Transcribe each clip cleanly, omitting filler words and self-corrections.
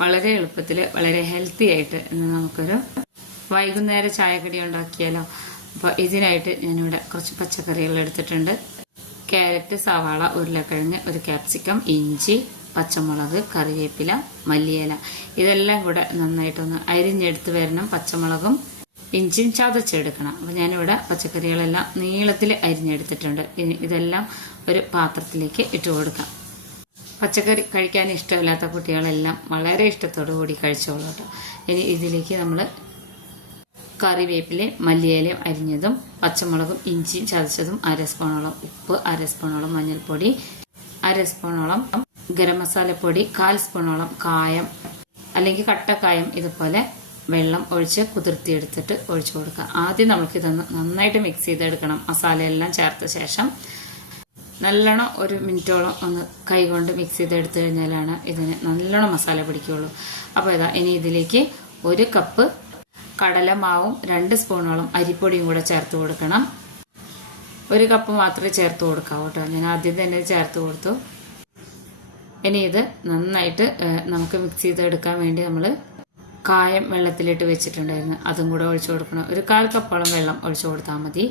വളരെ എളുപ്പത്തിൽ വളരെ ഹെൽത്തി ആയിട്ട് ഇന്ന് നമുക്കൊരു വൈകുന്നേര ചായക്കടി ഉണ്ടാക്കിയാലോ. അപ്പോൾ ഇതിനായിട്ട് ഞാനിവിടെ കുറച്ച് പച്ചക്കറികൾ എടുത്തിട്ടുണ്ട്. ക്യാരറ്റ്, സവാള, ഉരുളക്കിഴങ്ങ്, ഒരു ക്യാപ്സിക്കം, ഇഞ്ചി, പച്ചമുളക്, കറിവേപ്പില, മല്ലിയില ഇതെല്ലാം കൂടെ നന്നായിട്ടൊന്ന് അരിഞ്ഞെടുത്ത് വരണം. പച്ചമുളകും ഇഞ്ചിയും ചതച്ചെടുക്കണം. അപ്പോൾ ഞാനിവിടെ പച്ചക്കറികളെല്ലാം നീളത്തിൽ അരിഞ്ഞെടുത്തിട്ടുണ്ട്. ഇനി ഇതെല്ലാം ഒരു പാത്രത്തിലേക്ക് ഇട്ട് കൊടുക്കാം. പച്ചക്കറി കഴിക്കാൻ ഇഷ്ടമില്ലാത്ത കുട്ടികളെല്ലാം വളരെ ഇഷ്ടത്തോടു കൂടി കഴിച്ചോളൂ കേട്ടോ. ഇനി ഇതിലേക്ക് നമ്മൾ കറിവേപ്പിലയും മല്ലിയിലയും അരിഞ്ഞതും പച്ചമുളകും ഇഞ്ചിയും ചതച്ചതും 1/2 സ്പൂണോളം ഉപ്പ്, 1/2 സ്പൂണോളം മഞ്ഞൾപ്പൊടി, 1/2 സ്പൂണോളം ഗരം മസാലപ്പൊടി, 1/4 സ്പൂണോളം കായം അല്ലെങ്കിൽ കട്ടക്കായം ഇതുപോലെ വെള്ളം ഒഴിച്ച് കുതിർത്തിയെടുത്തിട്ട് ഒഴിച്ചു കൊടുക്കുക. ആദ്യം നമുക്കിതൊന്ന് നന്നായിട്ട് മിക്സ് ചെയ്തെടുക്കണം. മസാലയെല്ലാം ചേർത്ത ശേഷം നല്ലോണം 1 മിനിറ്റോളം ഒന്ന് കൈകൊണ്ട് മിക്സ് ചെയ്തെടുത്തു കഴിഞ്ഞാലാണ് ഇതിന് നല്ലോണം മസാല പിടിക്കുകയുള്ളൂ. അപ്പോൾ ഇനി ഇതിലേക്ക് 1 കപ്പ് കടലമാവും 2 സ്പൂണോളം അരിപ്പൊടിയും കൂടെ ചേർത്ത് കൊടുക്കണം. 1 കപ്പ് മാത്രമേ ചേർത്ത് കൊടുക്കാവൂ കേട്ടോ. ഞാൻ ആദ്യം തന്നെ ചേർത്ത് കൊടുത്തു. ഇനി ഇത് നന്നായിട്ട് നമുക്ക് മിക്സ് ചെയ്തെടുക്കാൻ വേണ്ടി നമ്മൾ കായം വെള്ളത്തിലിട്ട് വെച്ചിട്ടുണ്ടായിരുന്നു. അതും കൂടെ ഒഴിച്ചു കൊടുക്കണം. 1/4 കപ്പോളം വെള്ളം ഒഴിച്ചു കൊടുത്താൽ മതി.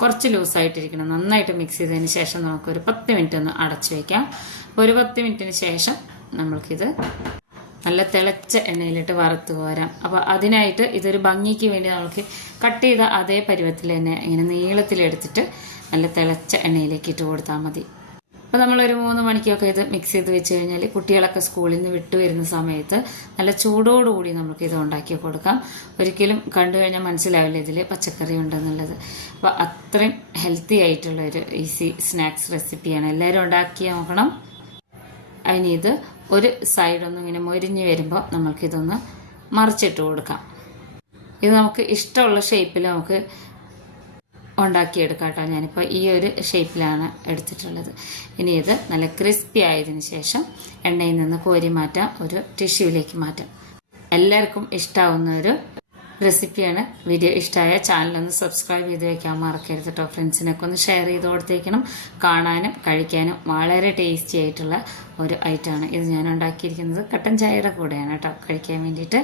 കുറച്ച് ലൂസായിട്ടിരിക്കണം. നന്നായിട്ട് മിക്സ് ചെയ്തതിന് ശേഷം നമുക്കൊരു 10 മിനിറ്റ് ഒന്ന് അടച്ചു വയ്ക്കാം. ഒരു 10 മിനിറ്റിന് ശേഷം നമ്മൾക്കിത് നല്ല തിളച്ച എണ്ണയിലിട്ട് വറുത്ത് കോരാം. അപ്പോൾ അതിനായിട്ട് ഇതൊരു ഭംഗിക്ക് വേണ്ടി നമുക്ക് കട്ട് ചെയ്ത അതേ പരുവത്തിൽ തന്നെ ഇങ്ങനെ നീളത്തിലെടുത്തിട്ട് നല്ല തിളച്ച എണ്ണയിലേക്ക് ഇട്ട് കൊടുത്താൽ മതി. അപ്പോൾ നമ്മളൊരു 3 മണിക്കൊക്കെ ഇത് മിക്സ് ചെയ്ത് വെച്ച് കഴിഞ്ഞാൽ കുട്ടികളൊക്കെ സ്കൂളിൽ നിന്ന് വിട്ടു വരുന്ന സമയത്ത് നല്ല ചൂടോടുകൂടി നമുക്ക് ഇത് ഉണ്ടാക്കി കൊടുക്കാം. ഒരിക്കലും കണ്ടു കഴിഞ്ഞാൽ മനസ്സിലാവില്ല ഇതിൽ പച്ചക്കറി ഉണ്ടെന്നുള്ളത്. അപ്പോൾ അത്രയും ഹെൽത്തി ആയിട്ടുള്ള ഒരു ഈസി സ്നാക്സ് റെസിപ്പിയാണ്. എല്ലാവരും ഉണ്ടാക്കി നോക്കണം. അതിന് ഇത് ഒരു സൈഡൊന്നും ഇങ്ങനെ മൊരിഞ്ഞ് വരുമ്പോൾ നമുക്കിതൊന്ന് മറിച്ചിട്ട് കൊടുക്കാം. ഇത് നമുക്ക് ഇഷ്ടമുള്ള ഷേപ്പിൽ നമുക്ക് ഉണ്ടാക്കിയെടുക്കാം കേട്ടോ. ഞാനിപ്പോൾ ഈ ഒരു ഷേപ്പിലാണ് എടുത്തിട്ടുള്ളത്. ഇനി ഇത് നല്ല ക്രിസ്പി ആയതിനു ശേഷം എണ്ണയിൽ നിന്ന് കോരി മാറ്റാം. ഒരു ടിഷ്യൂവിലേക്ക് മാറ്റാം. എല്ലാവർക്കും ഇഷ്ടമാവുന്ന ഒരു റെസിപ്പിയാണ്. വീഡിയോ ഇഷ്ടമായ ചാനലൊന്ന് സബ്സ്ക്രൈബ് ചെയ്ത് വയ്ക്കാൻ മറക്കരുത് കേട്ടോ. ഫ്രണ്ട്സിനൊക്കെ ഒന്ന് ഷെയർ ചെയ്ത് കൊടുത്തേക്കണം. കാണാനും കഴിക്കാനും വളരെ ടേസ്റ്റി ആയിട്ടുള്ള ഒരു ഐറ്റമാണ് ഇത്. ഞാൻ ഉണ്ടാക്കിയിരിക്കുന്നത് കട്ടൻ ചായയുടെ കൂടെയാണ് കേട്ടോ കഴിക്കാൻ വേണ്ടിയിട്ട്.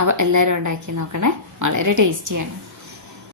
അപ്പോൾ എല്ലാവരും ഉണ്ടാക്കി നോക്കണേ. വളരെ ടേസ്റ്റിയാണ്.